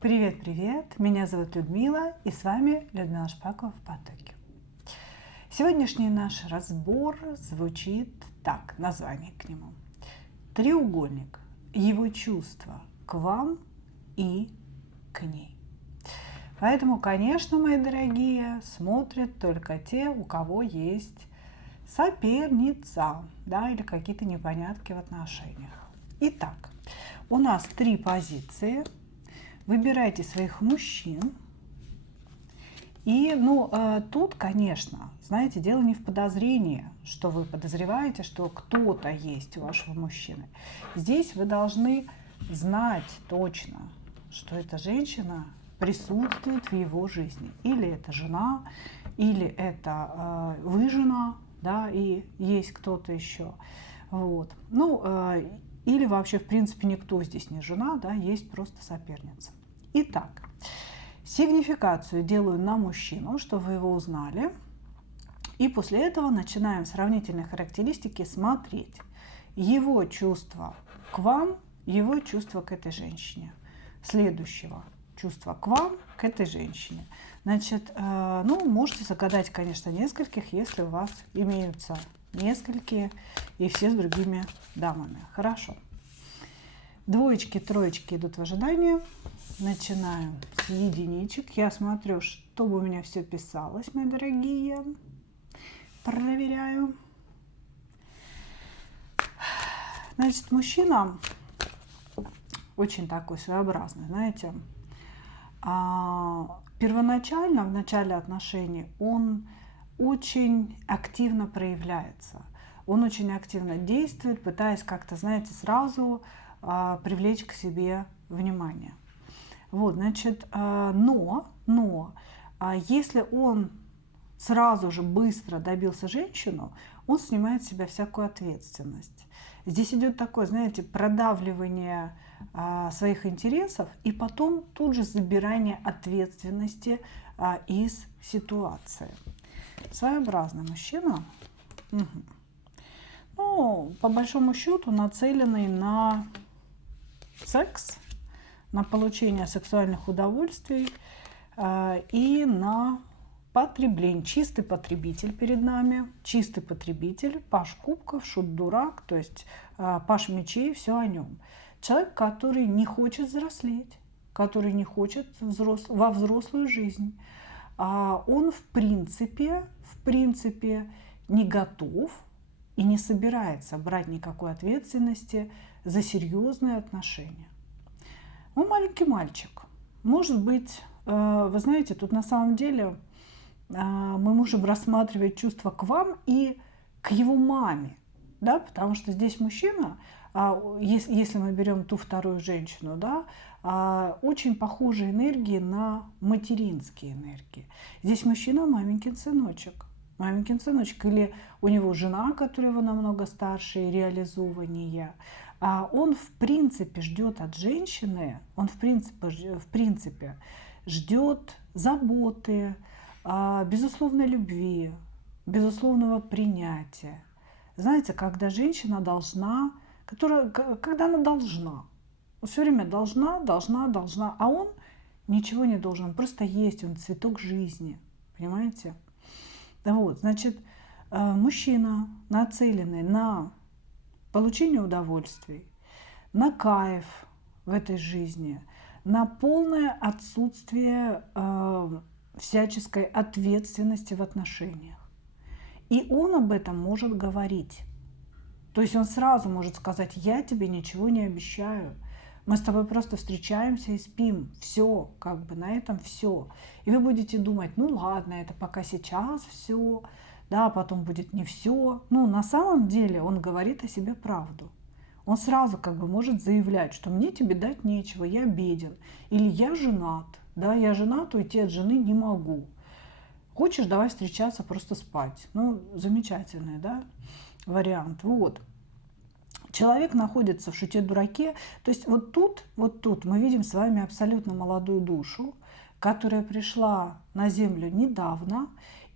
Привет-привет! Меня зовут Людмила, и с вами Людмила Шпакова в потоке. Сегодняшний наш разбор звучит так, название к нему. Треугольник. Его чувства к вам и к ней. Поэтому, конечно, мои дорогие, смотрят только те, у кого есть соперница, да, или какие-то непонятки в отношениях. Итак, у нас 3 позиции. Выбирайте своих мужчин. И, тут, конечно, знаете, дело не в подозрении, что вы подозреваете, что кто-то есть у вашего мужчины. Здесь вы должны знать точно, что эта женщина присутствует в его жизни. Или это жена, или это вы жена, да, и есть кто-то еще. Вот. Или вообще, в принципе, никто здесь не жена, да, есть просто соперница. Итак, сигнификацию делаю на мужчину, чтобы вы его узнали. И после этого начинаем сравнительные характеристики смотреть. Его чувства к вам, его чувства к этой женщине. Следующего чувства к вам, к этой женщине. Значит, можете загадать, конечно, нескольких, если у вас имеются несколькие и все с другими дамами. Хорошо. Двоечки, троечки идут в ожидание. Начинаем с единичек. Я смотрю, чтобы у меня все писалось, мои дорогие. Проверяю. Значит, мужчина очень такой своеобразный, знаете. Первоначально, в начале отношений, он очень активно проявляется. Он очень активно действует, пытаясь как-то, знаете, сразу привлечь к себе внимание. Вот, значит, если он сразу же быстро добился женщину, он снимает с себя всякую ответственность. Здесь идет такое, знаете, продавливание своих интересов и потом тут же забирание ответственности из ситуации. Своеобразный мужчина. Угу. По большому счету нацеленный на секс, на получение сексуальных удовольствий и на потребление. Чистый потребитель перед нами, чистый потребитель, паш кубков, шут дурак, то есть паш мечей, все о нем. Человек, который не хочет взрослеть, который не хочет во взрослую жизнь. Он в принципе не готов и не собирается брать никакой ответственности за серьезные отношения. Он маленький мальчик. Может быть, вы знаете, тут на самом деле мы можем рассматривать чувства к вам и к его маме, да, потому что здесь мужчина, если мы берем ту вторую женщину, да, очень похожие энергии на материнские энергии. Здесь мужчина маменькин сыночек. Маменькин сыночек, или у него жена, которая его намного старше и реализованнее. Он в принципе ждет от женщины, он в принципе ждет заботы, безусловной любви, безусловного принятия. Знаете, когда женщина должна, когда она должна, все время должна, а он ничего не должен, он просто есть, он цветок жизни, понимаете? Вот, значит, мужчина, нацеленный на получение удовольствий, на кайф в этой жизни, на полное отсутствие всяческой ответственности в отношениях. И он об этом может говорить. То есть он сразу может сказать: я тебе ничего не обещаю. Мы с тобой просто встречаемся и спим. Все, как бы на этом все. И вы будете думать: ну ладно, это пока сейчас все, да, потом будет не все. Ну, на самом деле он говорит о себе правду. Он сразу как бы может заявлять, что мне тебе дать нечего, я беден. Или я женат, да, я женат, уйти от жены не могу. Хочешь, давай встречаться, просто спать. Ну, замечательный, да, вариант. Вот. Человек находится в шуте-дураке. То есть вот тут мы видим с вами абсолютно молодую душу, которая пришла на Землю недавно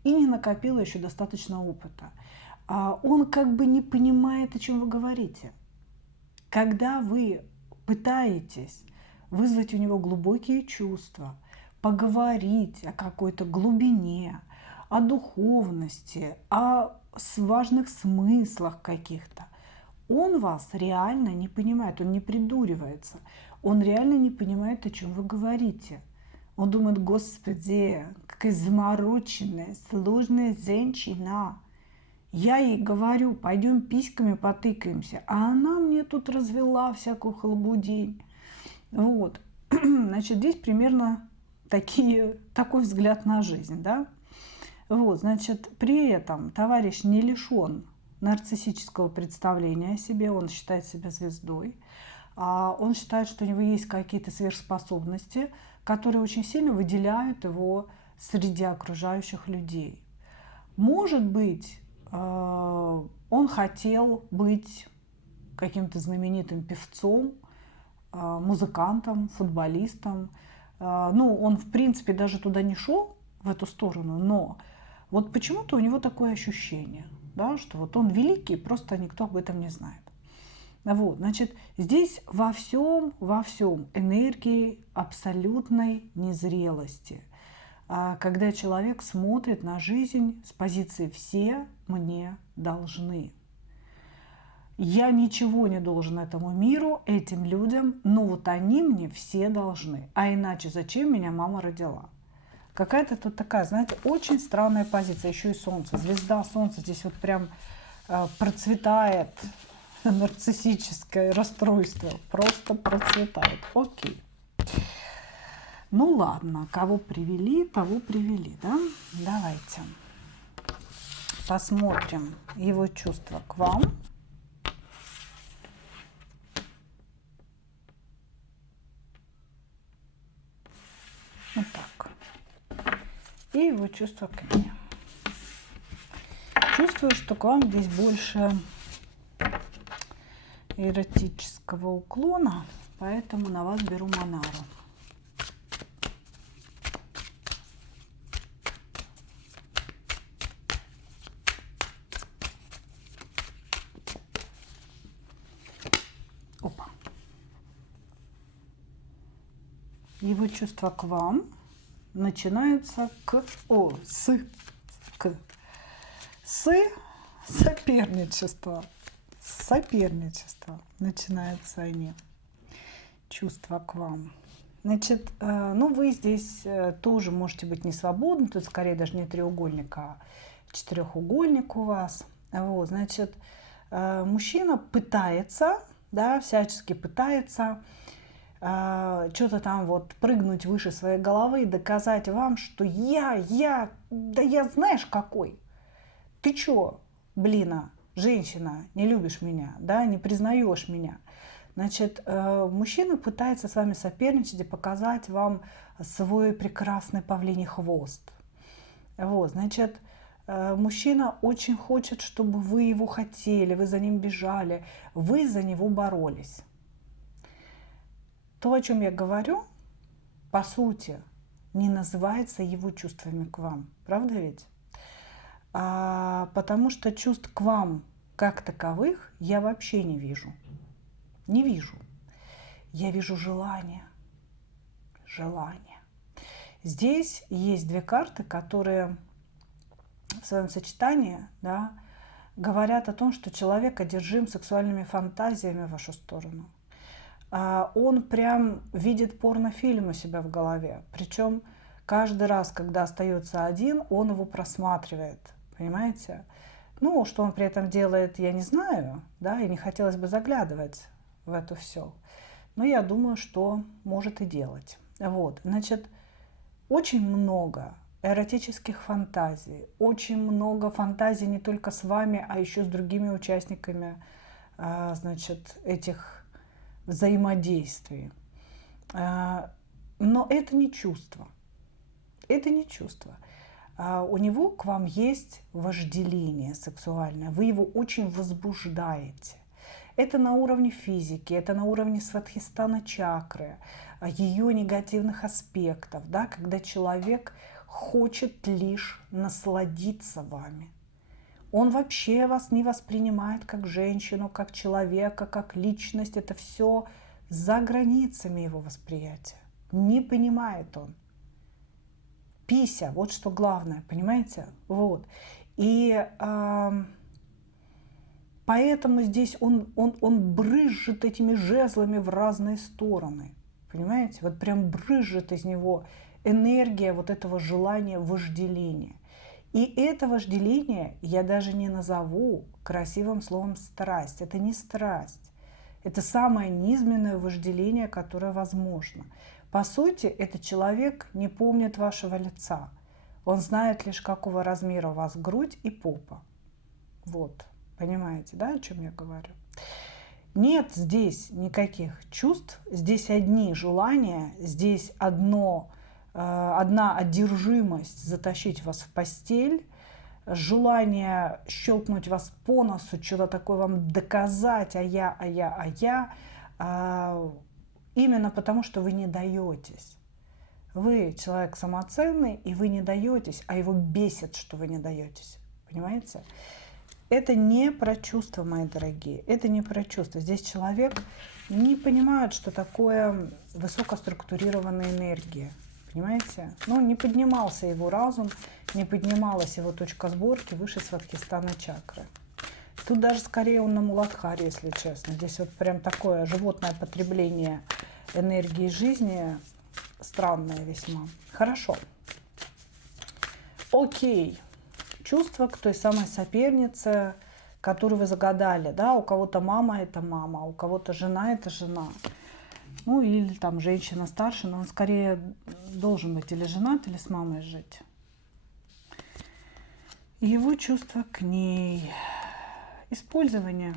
и не накопила еще достаточно опыта. Он как бы не понимает, о чем вы говорите. Когда вы пытаетесь вызвать у него глубокие чувства, поговорить о какой-то глубине, о духовности, о важных смыслах каких-то. Он вас реально не понимает, он не придуривается, он реально не понимает, о чем вы говорите. Он думает: господи, какая замороченная, сложная женщина. Я ей говорю: пойдем письками потыкаемся, а она мне тут развела всякую халбудень. Вот. Значит, здесь примерно такой взгляд на жизнь, да? Вот, значит, при этом товарищ не лишен нарциссического представления о себе, он считает себя звездой, он считает, что у него есть какие-то сверхспособности, которые очень сильно выделяют его среди окружающих людей. Может быть, он хотел быть каким-то знаменитым певцом, музыкантом, футболистом. Ну, он, в принципе, даже туда не шел, в эту сторону, но вот почему-то у него такое ощущение, да, что вот он великий, просто никто об этом не знает. Вот, значит, здесь во всем энергии абсолютной незрелости. Когда человек смотрит на жизнь с позиции «все мне должны». Я ничего не должен этому миру, этим людям, но вот они мне все должны. А иначе зачем меня мама родила? Какая-то тут такая, знаете, очень странная позиция. Еще и солнце. Звезда солнца здесь вот прям процветает. Нарциссическое расстройство. Просто процветает. Окей. Ну ладно, кого привели, того привели, да? Давайте посмотрим его чувства к вам. Вот так. И его чувства к мне. Чувствую, что к вам здесь больше эротического уклона, поэтому на вас беру Монару. Опа. Его чувства к вам начинаются соперничество. Соперничество начинаются они. Чувства к вам. Значит, ну вы здесь тоже можете быть не свободны. Тут скорее даже не треугольник, а четырехугольник у вас. Вот, значит, мужчина пытается, да, всячески пытается что-то там вот прыгнуть выше своей головы и доказать вам, что я знаешь какой. Ты чё, блин, женщина, не любишь меня, да, не признаешь меня. Значит, мужчина пытается с вами соперничать и показать вам свой прекрасный павлиний хвост. Вот, значит, мужчина очень хочет, чтобы вы его хотели, вы за ним бежали, вы за него боролись. То, о чем я говорю, по сути, не называется его чувствами к вам. Правда ведь? Потому что чувств к вам как таковых я вообще не вижу. Не вижу. Я вижу желание. Желание. Здесь есть две карты, которые в своем сочетании, да, говорят о том, что человек одержим сексуальными фантазиями в вашу сторону. Он прям видит порнофильм у себя в голове. Причем каждый раз, когда остается один, он его просматривает. Понимаете? Ну, что он при этом делает, я не знаю, да, и не хотелось бы заглядывать в это все. Но я думаю, что может и делать. Вот, значит, очень много эротических фантазий, очень много фантазий не только с вами, а еще с другими участниками, значит, этих взаимодействий. Но это не чувство. Это не чувство. У него к вам есть вожделение сексуальное. Вы его очень возбуждаете. Это на уровне физики, это на уровне свадхистана чакры, ее негативных аспектов, да, когда человек хочет лишь насладиться вами. Он вообще вас не воспринимает как женщину, как человека, как личность. Это все за границами его восприятия. Не понимает он. Пися, вот что главное, понимаете? Вот. И поэтому здесь он брызжет этими жезлами в разные стороны. Понимаете? Вот прям брызжет из него энергия вот этого желания вожделения. И это вожделение я даже не назову красивым словом страсть. Это не страсть. Это самое низменное вожделение, которое возможно. По сути, этот человек не помнит вашего лица. Он знает лишь, какого размера у вас грудь и попа. Вот. Понимаете, да, о чем я говорю? Нет здесь никаких чувств. Здесь одни желания. Здесь одна одержимость затащить вас в постель. Желание щелкнуть вас по носу, что-то такое вам доказать, именно потому, что вы не даетесь. Вы человек самоценный, и вы не даетесь, а его бесит, что вы не даетесь. Понимаете? Это не про чувства, мои дорогие. Это не про чувства. Здесь человек не понимает, что такое высокоструктурированная энергия. Понимаете? Ну, не поднимался его разум, не поднималась его точка сборки выше Свадхистана чакры. Тут даже скорее он на Муладхаре, если честно. Здесь вот прям такое животное потребление энергии жизни, странное весьма. Хорошо. Окей. Чувство к той самой сопернице, которую вы загадали. Да? У кого-то мама – это мама, у кого-то жена – это жена. Ну, или там женщина старше, но он скорее должен быть или женат, или с мамой жить. Его чувство к ней. Использование.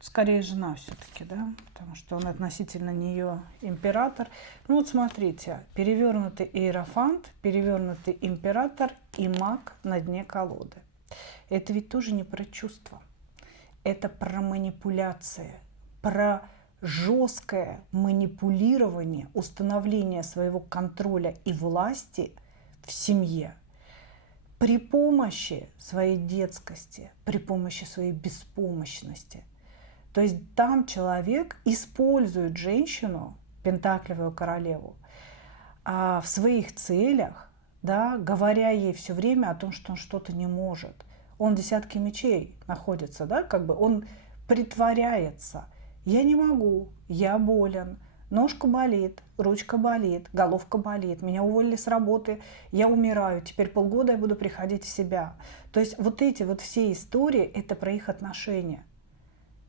Скорее жена все-таки, да, потому что он относительно нее император. Ну вот смотрите, перевернутый иерофант, перевернутый император и маг на дне колоды. Это ведь тоже не про чувства. Это про манипуляции, про жесткое манипулирование, установление своего контроля и власти в семье при помощи своей детскости, при помощи своей беспомощности. То есть там человек использует женщину, пентаклевую королеву, в своих целях, да, говоря ей все время о том, что он что-то не может. Он в десятке мечей находится, да, как бы он притворяется. Я не могу, я болен, ножка болит, ручка болит, головка болит, меня уволили с работы, я умираю, теперь полгода я буду приходить в себя. То есть вот эти вот все истории, это про их отношения.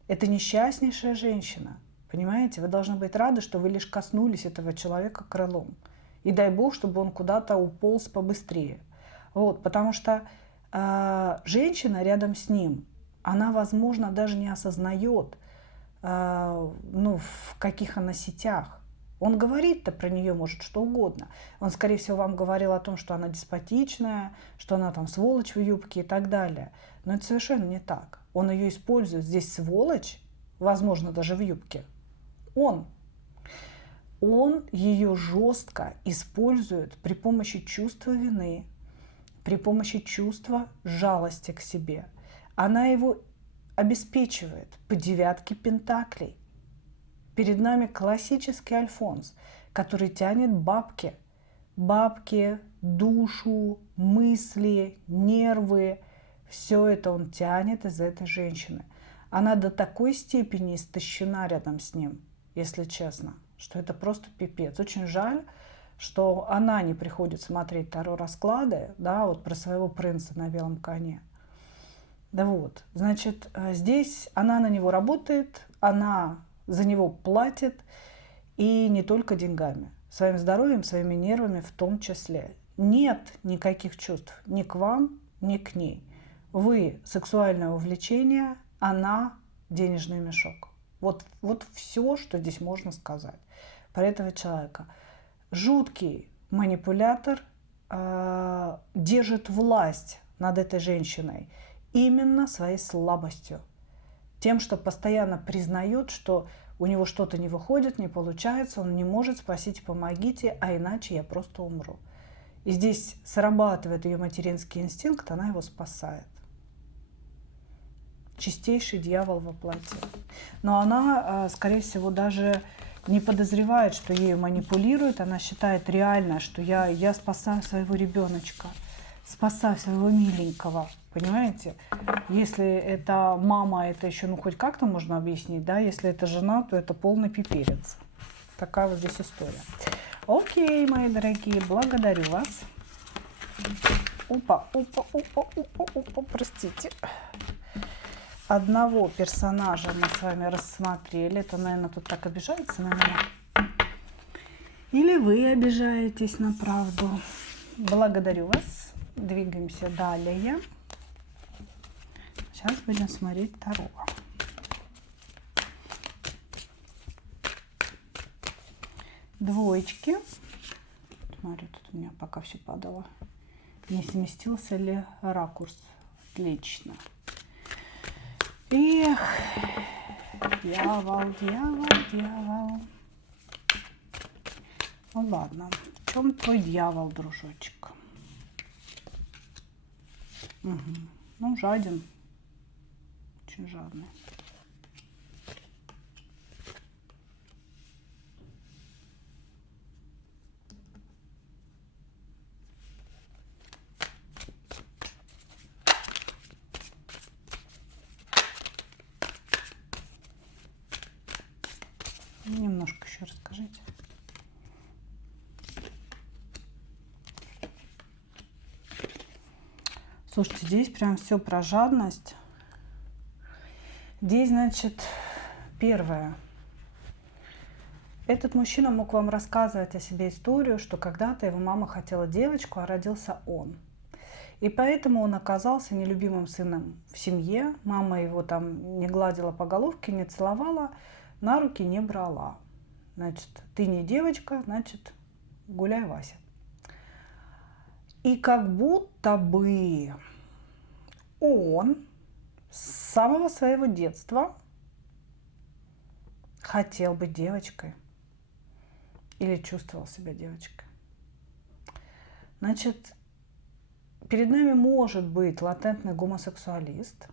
Это несчастнейшая женщина, понимаете? Вы должны быть рады, что вы лишь коснулись этого человека крылом. И дай бог, чтобы он куда-то уполз побыстрее. Вот, потому что женщина рядом с ним, она, возможно, даже не осознает, в каких она сетях. Он говорит-то про нее, может, что угодно. Он, скорее всего, вам говорил о том, что она деспотичная, что она там сволочь в юбке и так далее. Но это совершенно не так. Он ее использует. Здесь сволочь, возможно, даже в юбке. Он ее жестко использует при помощи чувства вины, при помощи чувства жалости к себе. Она его обеспечивает по девятке пентаклей. Перед нами классический Альфонс, который тянет бабки. Бабки, душу, мысли, нервы. Все это он тянет из этой женщины. Она до такой степени истощена рядом с ним, если честно, что это просто пипец. Очень жаль, что она не приходит смотреть таро-расклады, да, вот про своего принца на белом коне. Да вот, значит, здесь она на него работает, она за него платит, и не только деньгами, своим здоровьем, своими нервами в том числе. Нет никаких чувств ни к вам, ни к ней. Вы сексуальное увлечение, она денежный мешок. Вот все, что здесь можно сказать про этого человека. Жуткий манипулятор, держит власть над этой женщиной именно своей слабостью. Тем, что постоянно признает, что у него что-то не выходит, не получается, он не может, спасите, помогите, а иначе я просто умру. И здесь срабатывает ее материнский инстинкт, она его спасает. чистейший дьявол во плоти. Но она, скорее всего, даже не подозревает, что ею манипулируют. Она считает реально, что я спасаю своего ребеночка, спасаю своего миленького. Понимаете? Если это мама, это еще ну хоть как-то можно объяснить, да? Если это жена, то это полный пиперец. Такая вот здесь история. Окей, мои дорогие, благодарю вас. Опа, простите. Одного персонажа мы с вами рассмотрели. Это, наверное, тут так обижается на меня. Или вы обижаетесь на правду. Благодарю вас. Двигаемся далее. Сейчас будем смотреть Таро. Двоечки. Смотрю, тут у меня пока все падало. Не сместился ли ракурс? Отлично. Эх, дьявол, дьявол, дьявол. Ну ладно, в чем твой дьявол, дружочек? Угу. Ну, жаден. Очень жадный. Немножко еще расскажите. Слушайте, здесь прям все про жадность. Здесь, значит, первое. Этот мужчина мог вам рассказывать о себе историю, что когда-то его мама хотела девочку, а родился он. И поэтому он оказался нелюбимым сыном в семье. Мама его там не гладила по головке, не целовала, на руки не брала. Значит, ты не девочка, значит, гуляй, Вася. И как будто бы он с самого своего детства хотел быть девочкой или чувствовал себя девочкой. Значит, перед нами может быть латентный гомосексуалист,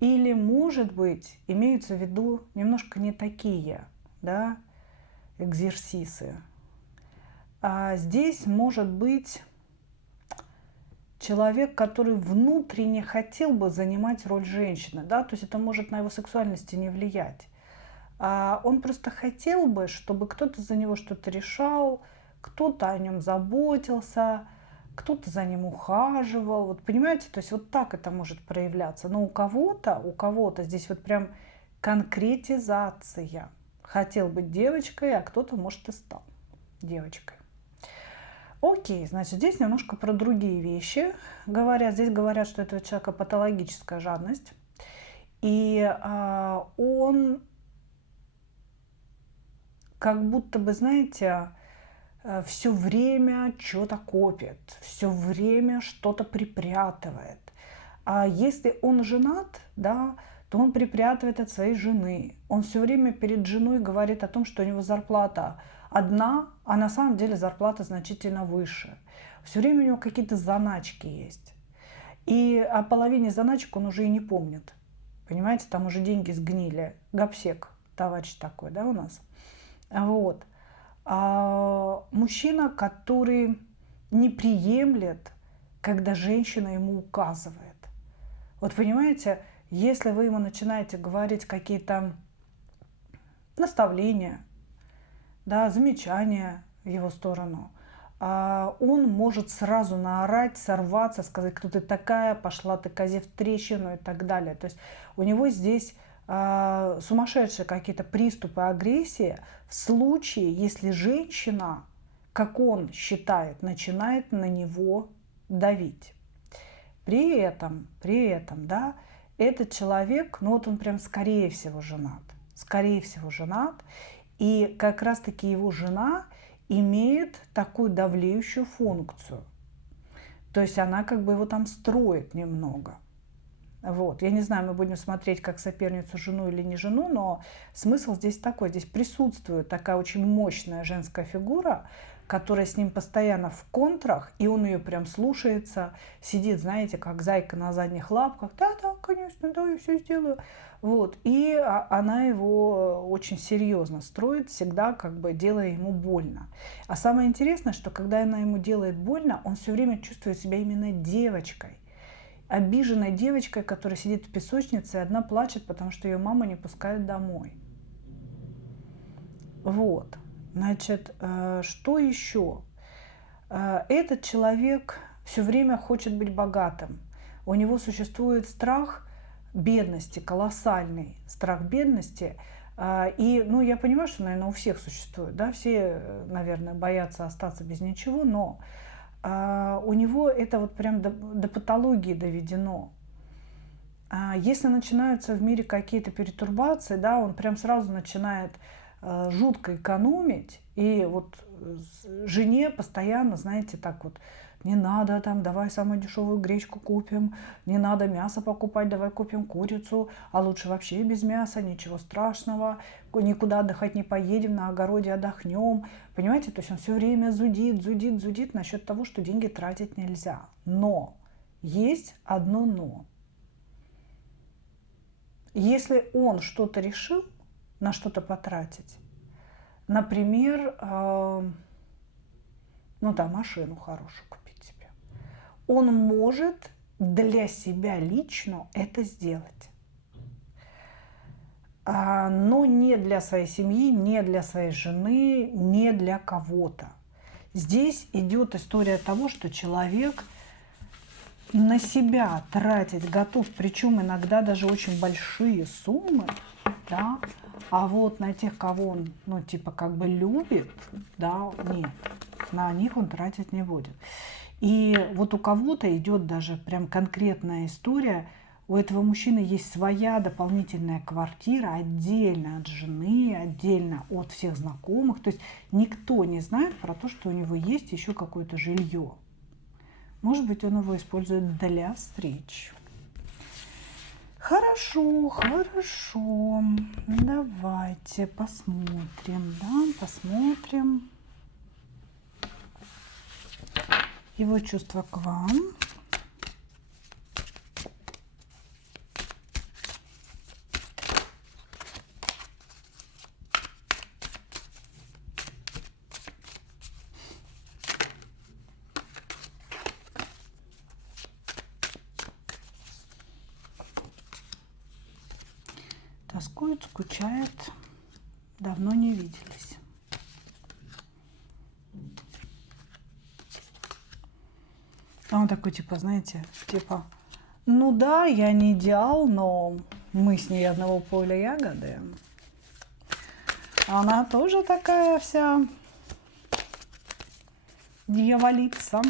или, может быть, имеются в виду немножко не такие, да, экзерсисы. А здесь может быть человек, который внутренне хотел бы занимать роль женщины, да, то есть это может на его сексуальности не влиять. А он просто хотел бы, чтобы кто-то за него что-то решал, кто-то о нем заботился, кто-то за ним ухаживал. Вот понимаете, то есть вот так это может проявляться. Но у кого-то здесь вот прям конкретизация. Хотел быть девочкой, а кто-то, может, и стал девочкой. Окей, значит, здесь немножко про другие вещи говорят. Здесь говорят, что у этого человека патологическая жадность. И он как будто бы, знаете, все время что-то копит, все время что-то припрятывает. А если он женат, да, то он припрятывает от своей жены. Он все время перед женой говорит о том, что у него зарплата одна, а на самом деле зарплата значительно выше. Все время у него какие-то заначки есть. И о половине заначек он уже и не помнит. Понимаете, там уже деньги сгнили. Гопсек, товарищ такой, да, у нас. Вот. А мужчина, который не приемлет, когда женщина ему указывает. Вот понимаете, если вы ему начинаете говорить какие-то наставления, да, замечания в его сторону, он может сразу наорать, сорваться, сказать, кто ты такая, пошла ты козе в трещину и так далее. То есть у него здесь сумасшедшие какие-то приступы агрессии в случае, если женщина, как он считает, начинает на него давить. При этом, да, этот человек, ну вот он прям скорее всего женат. Скорее всего женат. И как раз-таки его жена имеет такую давлеющую функцию. То есть она как бы его там строит немного. Вот. Я не знаю, мы будем смотреть как соперницу жену или не жену, но смысл здесь такой. Здесь присутствует такая очень мощная женская фигура, которая с ним постоянно в контрах, и он ее прям слушается, сидит, знаете, как зайка на задних лапках. Да, конечно, да, я все сделаю. Вот. И она его очень серьезно строит, всегда как бы делая ему больно. А самое интересное, что когда она ему делает больно, он все время чувствует себя именно девочкой. Обиженной девочкой, которая сидит в песочнице, и одна плачет, потому что ее мама не пускает домой. Вот. Значит, что еще? Этот человек все время хочет быть богатым. У него существует страх бедности, колоссальный страх бедности. И, ну, я понимаю, что, наверное, у всех существует, да, все, наверное, боятся остаться без ничего, но у него это вот прям до патологии доведено. Если начинаются в мире какие-то перетурбации, да, он прям сразу начинает жутко экономить, и вот жене постоянно, знаете, так вот, не надо там, давай самую дешевую гречку купим, не надо мясо покупать, давай купим курицу, а лучше вообще без мяса, ничего страшного, никуда отдыхать не поедем, на огороде отдохнем. Понимаете, то есть он все время зудит насчет того, что деньги тратить нельзя. Но есть одно но. Если он что-то решил, на что-то потратить, например, ну да, машину хорошую купить себе, он может для себя лично это сделать. Но не для своей семьи, не для своей жены, не для кого-то. Здесь идет история того, что человек на себя тратить готов, причем иногда даже очень большие суммы, да, а вот на тех, кого он, ну, типа, как бы любит, да, нет, на них он тратить не будет. И вот у кого-то идет даже прям конкретная история. У этого мужчины есть своя дополнительная квартира, отдельно от жены, отдельно от всех знакомых. То есть никто не знает про то, что у него есть еще какое-то жилье. Может быть, он его использует для встреч. Хорошо. Давайте посмотрим, да, посмотрим его чувства к вам. Тоскует, скучает, давно не виделись. А он такой, типа, знаете, типа, ну да, я не идеал, но мы с ней одного поля ягоды. Она тоже такая вся дьяволица.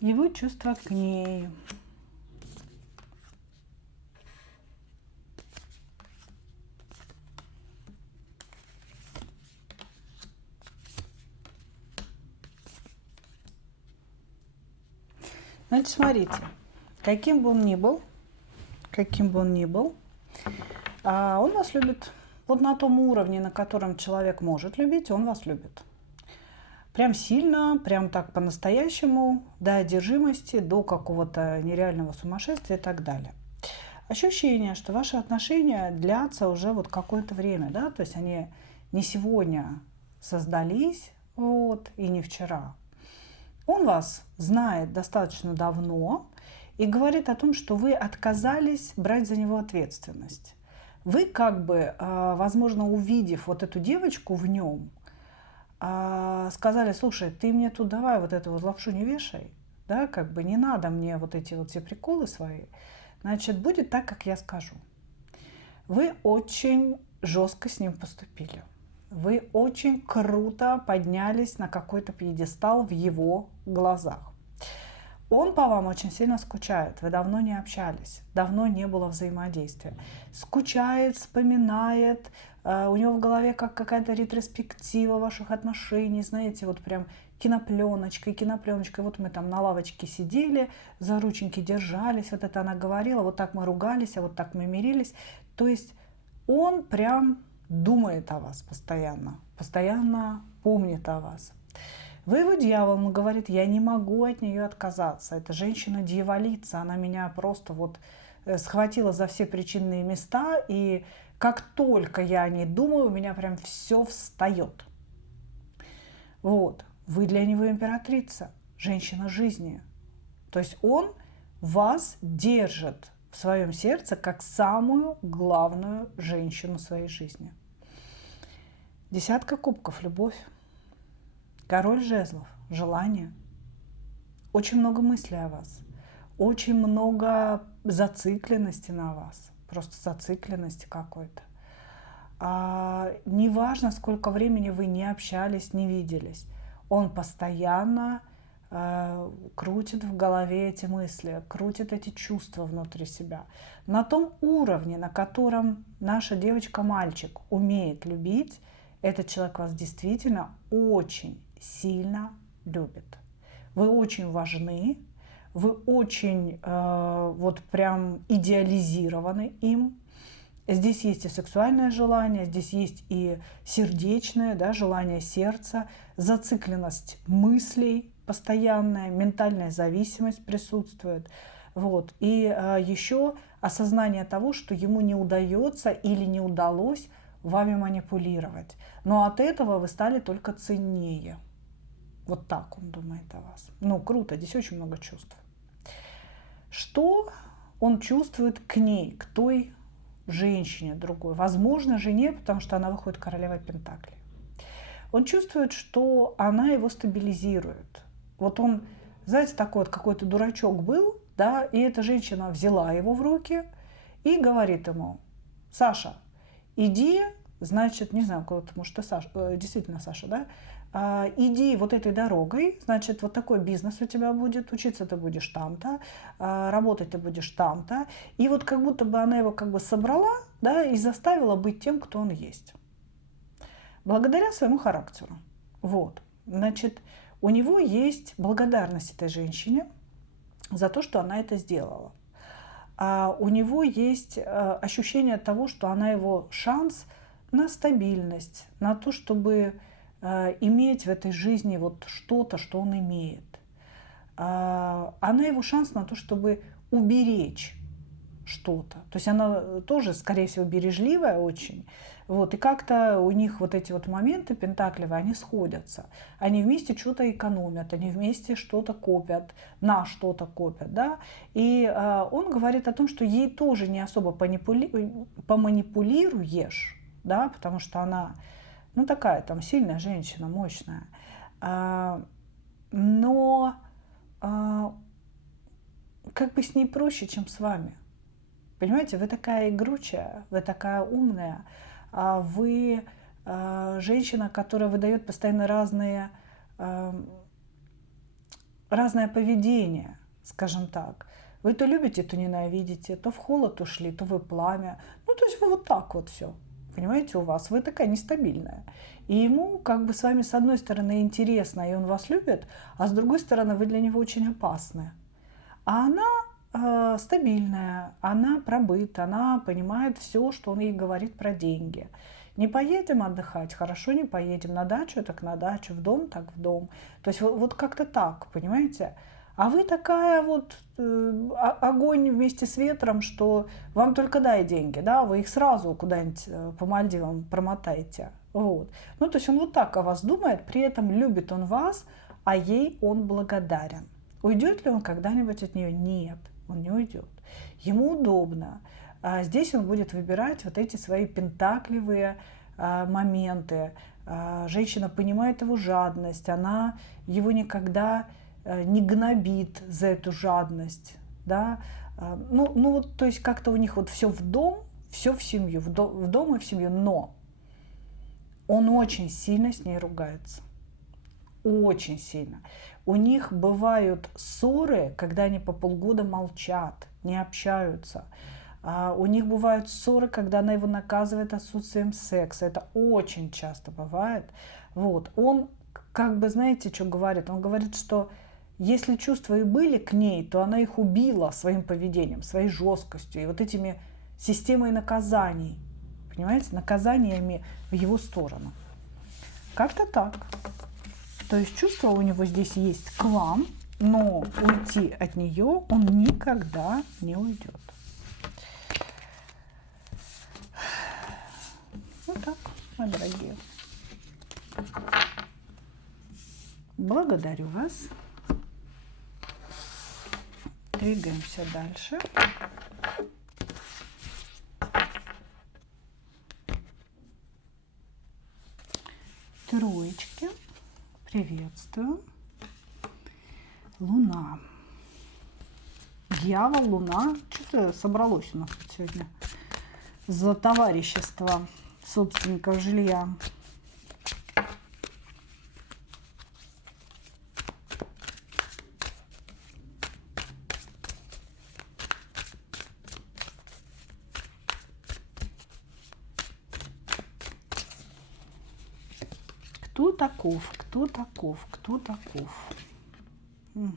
Его чувства к ней. Значит, смотрите, каким бы он ни был, он вас любит. Вот на том уровне, на котором человек может любить, он вас любит. Прям сильно, прям так по-настоящему, до одержимости, до какого-то нереального сумасшествия и так далее. Ощущение, что ваши отношения длятся уже вот какое-то время, да, то есть они не сегодня создались, вот, и не вчера. Он вас знает достаточно давно и говорит о том, что вы отказались брать за него ответственность. Вы как бы, возможно, увидев вот эту девочку в нем, сказали: слушай, ты мне тут давай вот эту вот лапшу не вешай, да, как бы не надо мне вот эти вот все приколы свои, значит, будет так, как я скажу. Вы очень жестко с ним поступили. Вы очень круто поднялись на какой-то пьедестал в его глазах. он по вам очень сильно скучает. Вы давно не общались, давно не было взаимодействия. Скучает, вспоминает, у него в голове как какая-то ретроспектива ваших отношений, знаете, вот прям кинопленочкой. Вот мы там на лавочке сидели, за рученьки держались, вот это она говорила, вот так мы ругались, а вот так мы мирились. То есть он прям думает о вас постоянно, постоянно помнит о вас. Вы его дьявол, он говорит, я не могу от нее отказаться. Эта женщина дьяволица, она меня просто вот схватила за все причинные места, и как только я о ней думаю, у меня прям все встает. Вот, вы для него императрица, женщина жизни. То есть он вас держит в своем сердце как самую главную женщину своей жизни. Десятка кубков, любовь. Король жезлов, желание. Очень много мыслей о вас. Очень много зацикленности на вас. Просто зацикленности какой-то. Неважно, сколько времени вы не общались, не виделись. Он постоянно крутит в голове эти мысли, крутит эти чувства внутри себя. На том уровне, на котором наша девочка-мальчик умеет любить, этот человек вас действительно очень сильно любит. Вы очень важны, вы очень вот прям идеализированы им. Здесь есть и сексуальное желание, здесь есть и сердечное, да, желание сердца, зацикленность мыслей постоянная, ментальная зависимость присутствует. Вот. И еще осознание того, что ему не удается или не удалось вами манипулировать. Но от этого вы стали только ценнее. Вот так он думает о вас. Ну, круто, здесь очень много чувств. Что он чувствует к ней, к той женщине другой? Возможно, жене, потому что она выходит королевой Пентаклей. Он чувствует, что она его стабилизирует. Вот он, знаете, такой вот какой-то дурачок был, да, и эта женщина взяла его в руки и говорит ему: Саша, иди, значит, не знаю, кого-то, может, это Саша, действительно Саша, да, иди вот этой дорогой, значит, вот такой бизнес у тебя будет, учиться ты будешь там-то, работать ты будешь там-то. И вот как будто бы она его как бы собрала, да, и заставила быть тем, кто он есть. Благодаря своему характеру. Вот. Значит, у него есть благодарность этой женщине за то, что она это сделала. У него есть ощущение того, что она его шанс на стабильность, на то, чтобы иметь в этой жизни вот что-то, что он имеет. Она его шанс на то, чтобы уберечь что-то. То есть она тоже, скорее всего, бережливая очень. Вот. И как-то у них вот эти вот моменты пентаклевые, они сходятся. Они вместе что-то экономят, они вместе что-то копят, на что-то копят. Да? И он говорит о том, что ей тоже не особо поманипулируешь, да? Потому что она, ну, такая там сильная женщина, мощная. Но как бы с ней проще, чем с вами. Понимаете, вы такая игручая, вы такая умная, вы женщина, которая выдает постоянно разное поведение, скажем так. Вы то любите, то ненавидите, то в холод ушли, то вы пламя. Ну, то есть вы вот так вот все. Понимаете, у вас вы такая нестабильная. И ему как бы с вами с одной стороны интересно, и он вас любит, а с другой стороны вы для него очень опасны. А она стабильная, она пробыта, она понимает все, что он ей говорит про деньги. Не поедем отдыхать, хорошо, не поедем на дачу, так на дачу, в дом, так в дом. То есть вот как-то так, понимаете? А вы такая вот огонь вместе с ветром, что вам только дай деньги, да, вы их сразу куда-нибудь по Мальдивам промотаете. Вот. Ну, то есть он вот так о вас думает, при этом любит он вас, а ей он благодарен. Уйдет ли он когда-нибудь от нее? Нет, он не уйдет. Ему удобно. Здесь он будет выбирать вот эти свои пентаклевые моменты. Женщина понимает его жадность, она его никогда не гнобит за эту жадность. Да? Ну вот, то есть как-то у них вот все в дом, все в семью, в дом и в семью, но он очень сильно с ней ругается. очень сильно. У них бывают ссоры, когда они по полгода молчат, не общаются. У них бывают ссоры, когда она его наказывает отсутствием секса. Это очень часто бывает. Вот. Он, как бы, знаете, что говорит? Он говорит, что если чувства и были к ней, то она их убила своим поведением, своей жесткостью и вот этими системой наказаний. Понимаете? Наказаниями в его сторону. Как-то так. То есть чувство у него здесь есть к вам, но уйти от нее он никогда не уйдет. Вот так, мои дорогие. Благодарю вас. Двигаемся дальше. Троечки. Приветствую. Луна. Дьявол, Луна. Что-то собралось у нас тут сегодня за товарищество собственников жилья. Кто таков? Кто таков? Кто таков? Угу.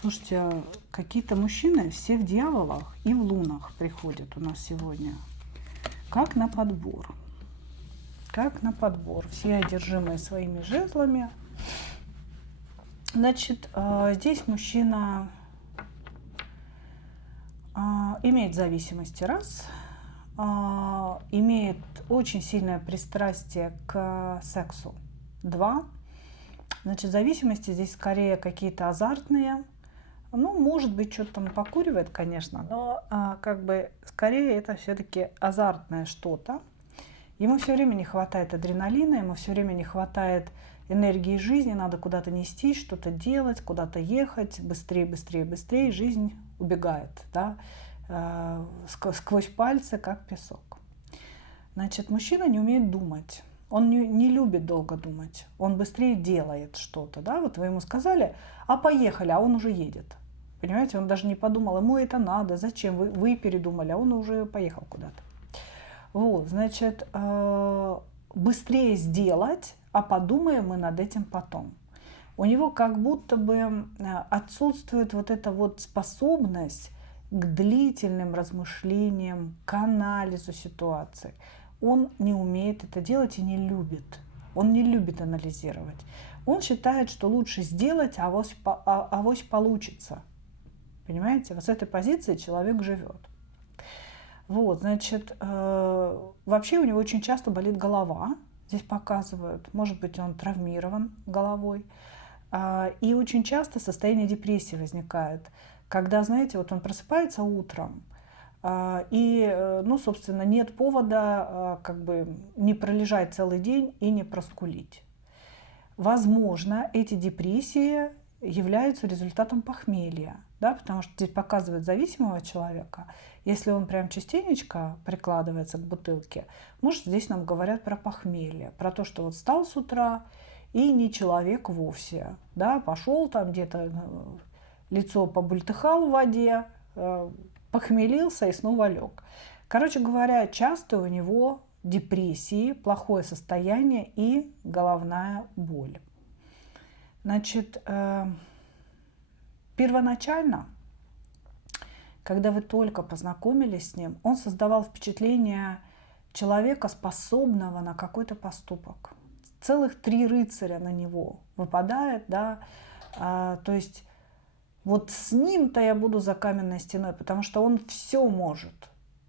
Слушайте, какие-то мужчины все в дьяволах и в лунах приходят у нас сегодня. Как на подбор. Как на подбор. Все одержимые своими жезлами. Значит, здесь мужчина имеет зависимости, раз. Имеет очень сильное пристрастие к сексу, 2. Значит, зависимости здесь скорее какие-то азартные. Ну, может быть, что-то там покуривает, конечно, но как бы скорее это все-таки азартное что-то. Ему все время не хватает адреналина, ему все время не хватает энергии жизни, надо куда-то нестись, что-то делать, куда-то ехать, быстрее, быстрее, быстрее, и жизнь убегает, да, сквозь пальцы, как песок. Значит, мужчина не умеет думать. Он не любит долго думать. Он быстрее делает что-то. Да? Вот вы ему сказали, а поехали, а он уже едет. Понимаете, он даже не подумал, ему это надо, зачем, вы передумали, а он уже поехал куда-то. Вот, значит, быстрее сделать, а подумаем мы над этим потом. У него как будто бы отсутствует вот эта вот способность к длительным размышлениям, к анализу ситуации. Он не умеет это делать и не любит. Он не любит анализировать. Он считает, что лучше сделать, а авось получится. Понимаете? Вот с этой позиции человек живет. Вот, значит, вообще у него очень часто болит голова. Здесь показывают. Может быть, он травмирован головой. И очень часто состояние депрессии возникает. Когда, знаете, вот он просыпается утром, и, ну, собственно, нет повода как бы не пролежать целый день и не проскулить. Возможно, эти депрессии являются результатом похмелья, да, потому что здесь показывает зависимого человека. Если он прям частенечко прикладывается к бутылке, может, здесь нам говорят про похмелье, про то, что вот встал с утра и не человек вовсе, да, пошел там где-то, лицо побультыхал в воде, похмелился и снова лег. Короче говоря, часто у него депрессии, плохое состояние и головная боль. Значит, первоначально, когда вы только познакомились с ним, он создавал впечатление человека, способного на какой-то поступок. Целых 3 рыцаря на него выпадает, да, то есть вот с ним-то я буду за каменной стеной, потому что он все может.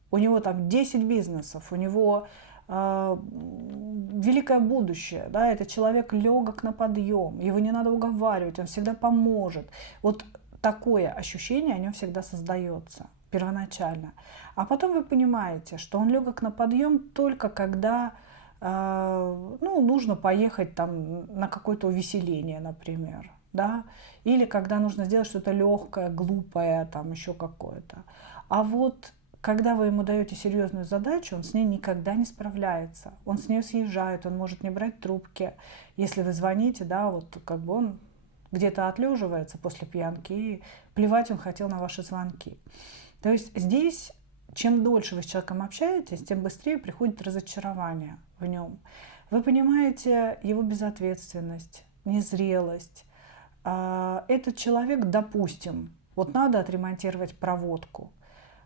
У него там 10 бизнесов, у него великое будущее. Да? Это человек легок на подъем, его не надо уговаривать, он всегда поможет. Вот такое ощущение о нем всегда создается первоначально. А потом вы понимаете, что он легок на подъем только когда ну, нужно поехать там на какое-то увеселение, например. Да? Или когда нужно сделать что-то легкое, глупое, там еще какое-то. А вот когда вы ему даете серьезную задачу, он с ней никогда не справляется. Он с нее съезжает, он может не брать трубки. Если вы звоните, да, вот как бы он где-то отлеживается после пьянки, и плевать он хотел на ваши звонки. То есть здесь, чем дольше вы с человеком общаетесь, тем быстрее приходит разочарование в нем. Вы понимаете его безответственность, незрелость. Этот человек, допустим, вот надо отремонтировать проводку.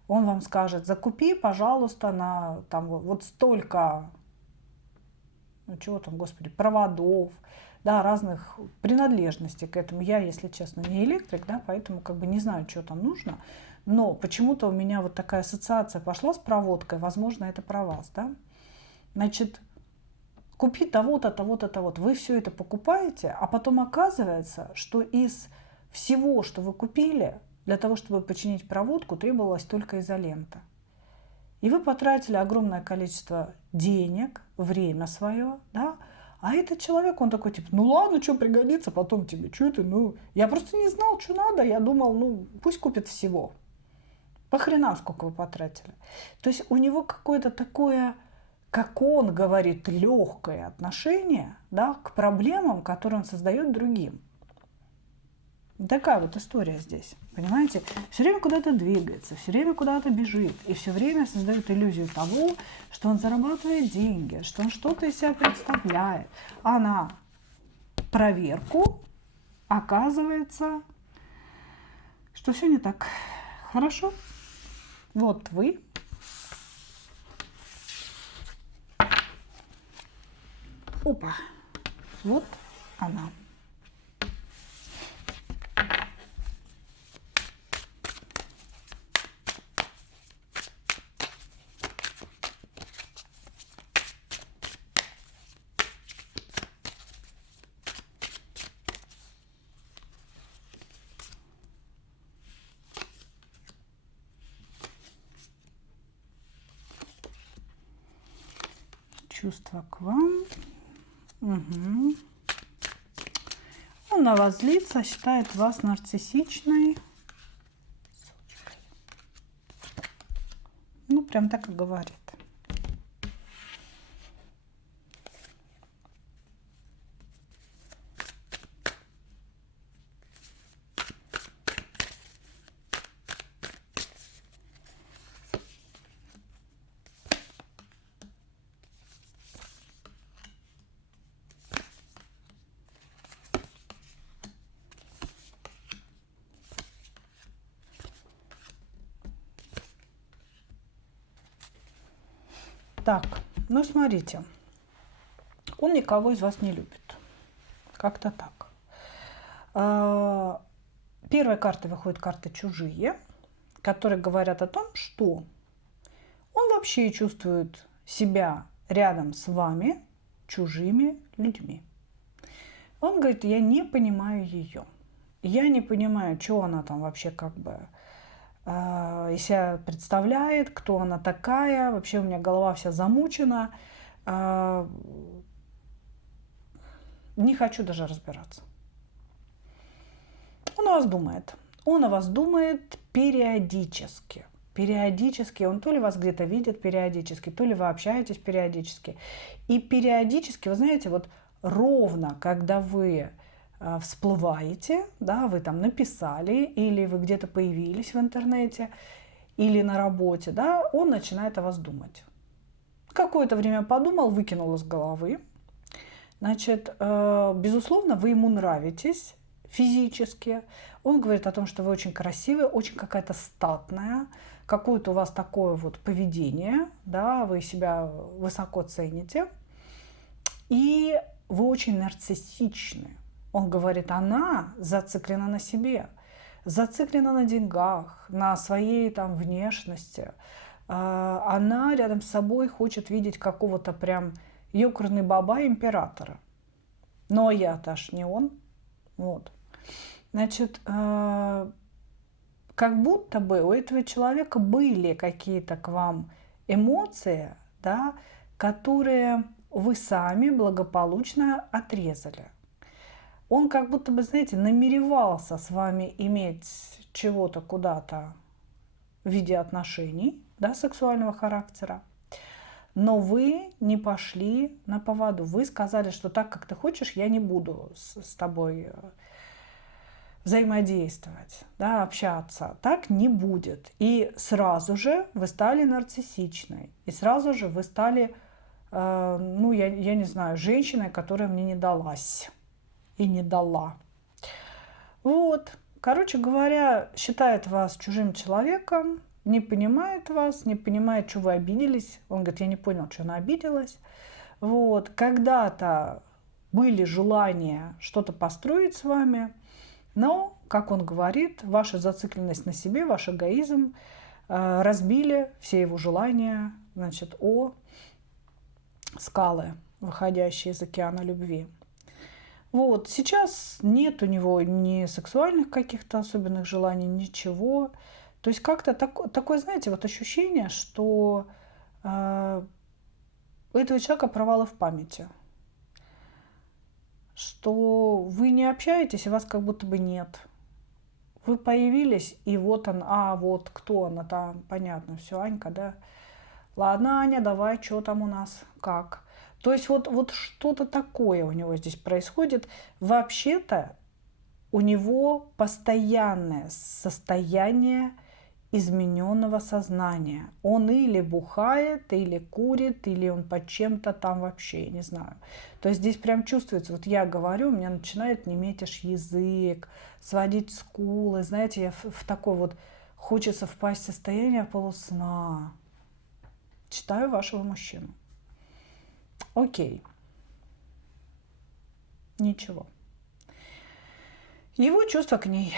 Он вам скажет: закупи, пожалуйста, на там вот столько, ну чего там, господи, проводов, да, разных принадлежностей к этому. Я, если честно, не электрик, да, поэтому как бы не знаю, что там нужно. Но почему-то у меня вот такая ассоциация пошла с проводкой. Возможно, это про вас, да. Значит, купи того-то, того-то, того-то. Вы все это покупаете, а потом оказывается, что из всего, что вы купили, для того, чтобы починить проводку, требовалась только изолента. И вы потратили огромное количество денег, время свое, да, а этот человек, он такой, типа, ну ладно, что пригодится потом тебе, что это, ну, я просто не знал, что надо, я думал, ну, пусть купит всего. Похрена, сколько вы потратили. То есть у него какое-то такое, как он говорит, легкое отношение, да, к проблемам, которые он создает другим. Такая вот история здесь, понимаете? Все время куда-то двигается, все время куда-то бежит, и все время создает иллюзию того, что он зарабатывает деньги, что он что-то из себя представляет. А на проверку оказывается, что все не так. Хорошо? Вот вы. Опа. Вот она. Чувства к вам. Угу. Он на вас злится, считает вас нарциссичной. Ну, прям так и говорит. Так, ну смотрите, он никого из вас не любит. Как-то так. Первой картой выходят карты чужие, которые говорят о том, что он вообще чувствует себя рядом с вами, чужими людьми. Он говорит: я не понимаю ее. Я не понимаю, что она там вообще как бы из себя представляет, кто она такая. Вообще у меня голова вся замучена. Не хочу даже разбираться. Он о вас думает. Он о вас думает периодически. Периодически. Он то ли вас где-то видит периодически, то ли вы общаетесь периодически. И периодически, вы знаете, вот ровно, когда вы всплываете, да, вы там написали, или вы где-то появились в интернете, или на работе, да, он начинает о вас думать. Какое-то время подумал, выкинул из головы. Значит, безусловно, вы ему нравитесь физически. Он говорит о том, что вы очень красивая, очень какая-то статная, какое-то у вас такое вот поведение, да, вы себя высоко цените, и вы очень нарциссичны. Он говорит, она зациклена на себе, зациклена на деньгах, на своей там внешности. Она рядом с собой хочет видеть какого-то прям ёкарный баба императора. Но я-то аж не он. Вот. Значит, как будто бы у этого человека были какие-то к вам эмоции, да, которые вы сами благополучно отрезали. Он как будто бы, знаете, намеревался с вами иметь чего-то куда-то в виде отношений, да, сексуального характера, но вы не пошли на поводу. Вы сказали, что так, как ты хочешь, я не буду с тобой взаимодействовать, да, общаться. Так не будет. И сразу же вы стали нарциссичной. И сразу же вы стали, ну, я не знаю, женщиной, которая мне не далась. И не дала. Вот. Короче говоря, считает вас чужим человеком, не понимает вас, не понимает, что вы обиделись. Он говорит, я не понял, что она обиделась. Вот. Когда-то были желания что-то построить с вами, но, как он говорит, ваша зацикленность на себе, ваш эгоизм разбили все его желания, значит, о скалы, выходящие из океана любви. Вот, сейчас нет у него ни сексуальных каких-то особенных желаний, ничего. То есть как-то такое, знаете, вот ощущение, что у этого человека провалы в памяти. Что вы не общаетесь, и вас как будто бы нет. Вы появились, и вот он, вот кто она там, понятно, все, Анька, да? Ладно, Аня, давай, что там у нас, как? То есть вот что-то такое у него здесь происходит. Вообще-то у него постоянное состояние измененного сознания. Он или бухает, или курит, или он под чем-то там вообще, не знаю. То есть здесь прям чувствуется, вот я говорю, у меня начинает неметь аж язык, сводить скулы, знаете, я в такой вот, хочется впасть в состояние полусна. Читаю вашего мужчину. Окей. Ничего. Его чувство к ней.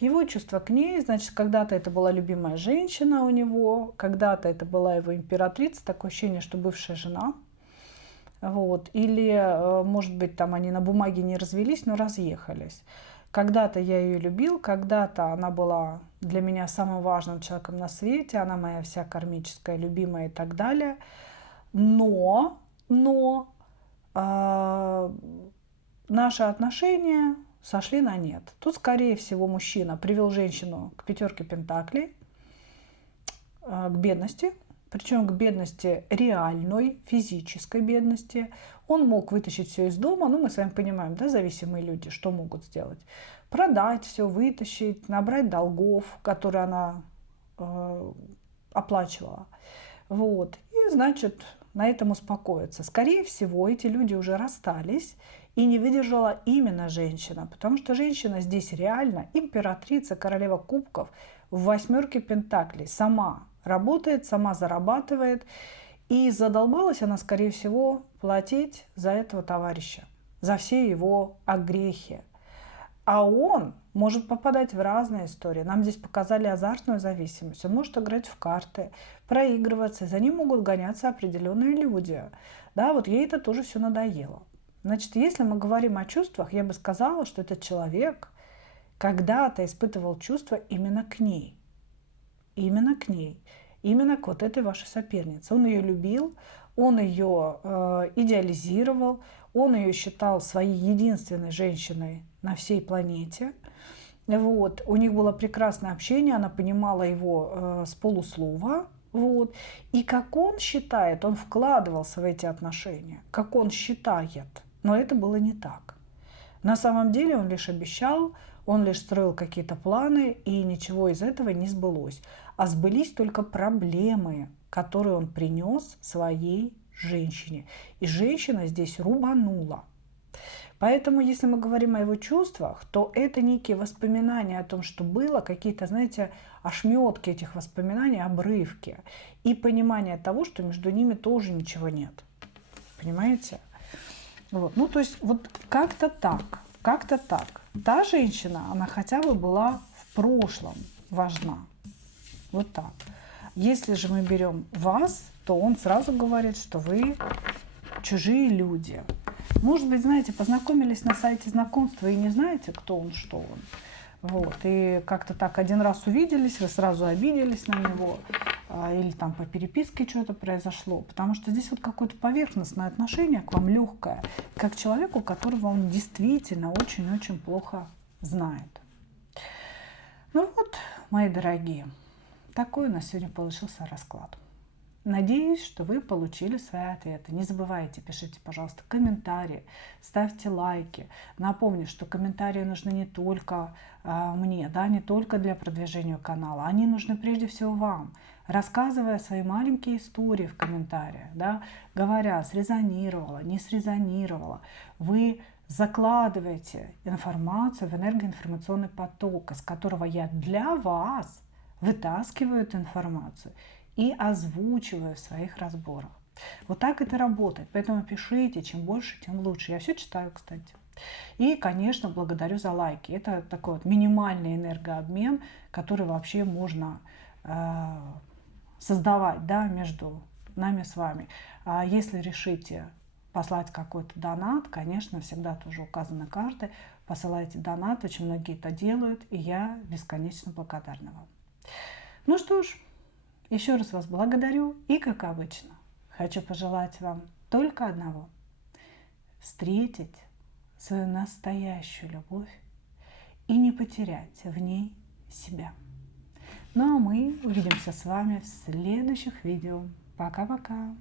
Его чувство к ней, значит, когда-то это была любимая женщина у него, когда-то это была его императрица, такое ощущение, что бывшая жена. Вот. Или, может быть, там они на бумаге не развелись, но разъехались. Когда-то я ее любил, когда-то она была для меня самым важным человеком на свете, она моя вся кармическая, любимая и так далее. Но наши отношения сошли на нет. Тут, скорее всего, мужчина привел женщину к 5 пентаклей, к бедности, причем к бедности реальной, физической бедности. Он мог вытащить все из дома, ну, мы с вами понимаем, да, зависимые люди, что могут сделать. Продать все, вытащить, набрать долгов, которые она оплачивала. Вот. И, значит, на этом успокоиться. Скорее всего, эти люди уже расстались, и не выдержала именно женщина, потому что женщина здесь реально императрица, королева кубков в 8 пентаклей. Сама работает, сама зарабатывает. И задолбалась она, скорее всего, платить за этого товарища, за все его огрехи. А он может попадать в разные истории. Нам здесь показали азартную зависимость. Он может играть в карты, проигрываться. За ним могут гоняться определенные люди. Да, вот ей это тоже все надоело. Значит, если мы говорим о чувствах, я бы сказала, что этот человек когда-то испытывал чувства именно к ней. Именно к ней. Именно к вот этой вашей сопернице. Он ее любил, он ее идеализировал, он ее считал своей единственной женщиной на всей планете. Вот. У них было прекрасное общение, она понимала его с полуслова. Вот. И как он считает, он вкладывался в эти отношения, как он считает. Но это было не так. На самом деле он лишь обещал, он лишь строил какие-то планы, и ничего из этого не сбылось. А сбылись только проблемы, которые он принес своей женщине. И женщина здесь рубанула. Поэтому, если мы говорим о его чувствах, то это некие воспоминания о том, что было, какие-то, знаете, ошметки этих воспоминаний, обрывки. И понимание того, что между ними тоже ничего нет. Понимаете? Вот. Ну, то есть, вот как-то так, как-то так. Та женщина, она хотя бы была в прошлом важна. Вот так. Если же мы берем вас, то он сразу говорит, что вы чужие люди. Может быть, знаете, познакомились на сайте знакомства и не знаете, кто он, что он. Вот. И как-то так один раз увиделись, вы сразу обиделись на него. Или там по переписке что-то произошло. Потому что здесь вот какое-то поверхностное отношение к вам, легкое, как к человеку, которого он действительно очень-очень плохо знает. Ну вот, мои дорогие, такой у нас сегодня получился расклад. Надеюсь, что вы получили свои ответы. Не забывайте, пишите, пожалуйста, комментарии, ставьте лайки. Напомню, что комментарии нужны не только мне, да, не только для продвижения канала. Они нужны прежде всего вам. Рассказывая свои маленькие истории в комментариях, да, говоря, срезонировало, не срезонировало, вы закладываете информацию в энергоинформационный поток, из которого я для вас вытаскиваю эту информацию и озвучиваю в своих разборах. Вот так это работает. Поэтому пишите, чем больше, тем лучше. Я все читаю, кстати. И, конечно, благодарю за лайки. Это такой вот минимальный энергообмен, который вообще можно создавать, да, между нами с вами. А если решите послать какой-то донат, конечно, всегда тоже указаны карты. Посылайте донат, очень многие это делают, и я бесконечно благодарна вам. Ну что ж, еще раз вас благодарю и, как обычно, хочу пожелать вам только одного – встретить свою настоящую любовь и не потерять в ней себя. Ну а мы увидимся с вами в следующих видео. Пока-пока!